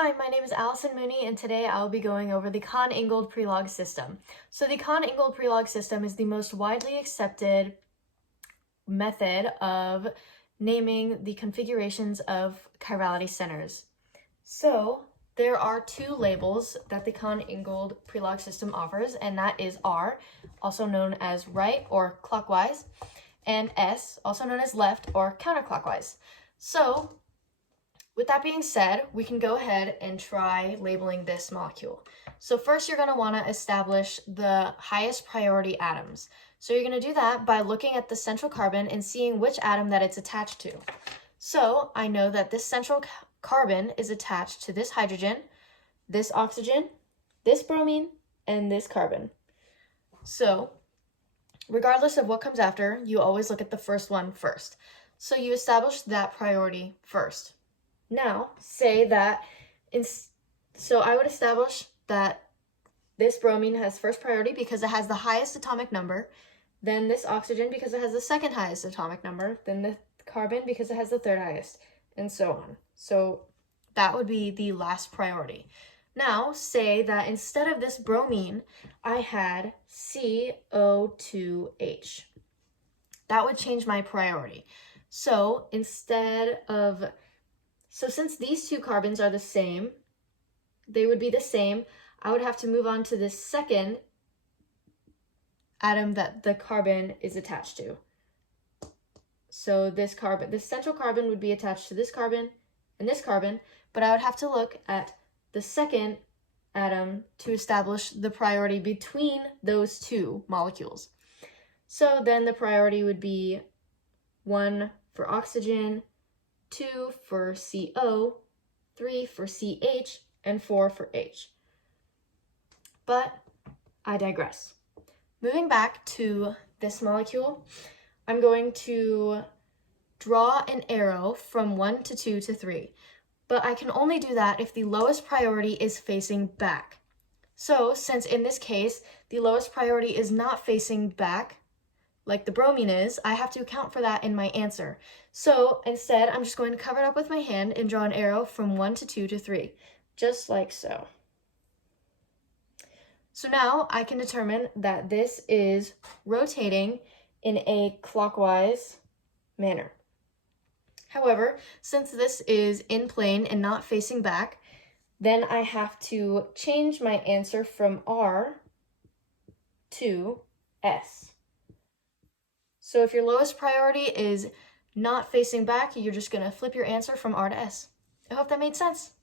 Hi, my name is Allison Mooney, and today I'll be going over the Cahn-Ingold Prelog system. So the Cahn-Ingold Prelog system is the most widely accepted method of naming the configurations of chirality centers. So there are two labels that the Cahn-Ingold Prelog system offers, and that is R, also known as right or clockwise, and S, also known as left or counterclockwise. So with that being said, we can go ahead and try labeling this molecule. So first you're going to want to establish the highest priority atoms. So you're going to do that by looking at the central carbon and seeing which atom that it's attached to. So I know that this central carbon is attached to this hydrogen, this oxygen, this bromine, and this carbon. So regardless of what comes after, you always look at the first one first. So you establish that priority first. Now, say that, so I would establish that this bromine has first priority because it has the highest atomic number, then this oxygen because it has the second highest atomic number, then the carbon because it has the third highest, and so on. So that would be the last priority. Now, say that instead of this bromine, I had CO2H. That would change my priority. So since these two carbons are the same, they would be the same, I would have to move on to the second atom that the carbon is attached to. So this central carbon would be attached to this carbon and this carbon, but I would have to look at the second atom to establish the priority between those two molecules. So then the priority would be 1 for oxygen, 2 for CO, 3 for CH, and 4 for H. But I digress. Moving back to this molecule, I'm going to draw an arrow from 1 to 2 to 3. But I can only do that if the lowest priority is facing back. So since in this case, the lowest priority is not facing back, like the bromine is, I have to account for that in my answer. So instead, I'm just going to cover it up with my hand and draw an arrow from 1 to 2 to 3, just like so. So now I can determine that this is rotating in a clockwise manner. However, since this is in plane and not facing back, then I have to change my answer from R to S. So if your lowest priority is not facing back, you're just going to flip your answer from R to S. I hope that made sense.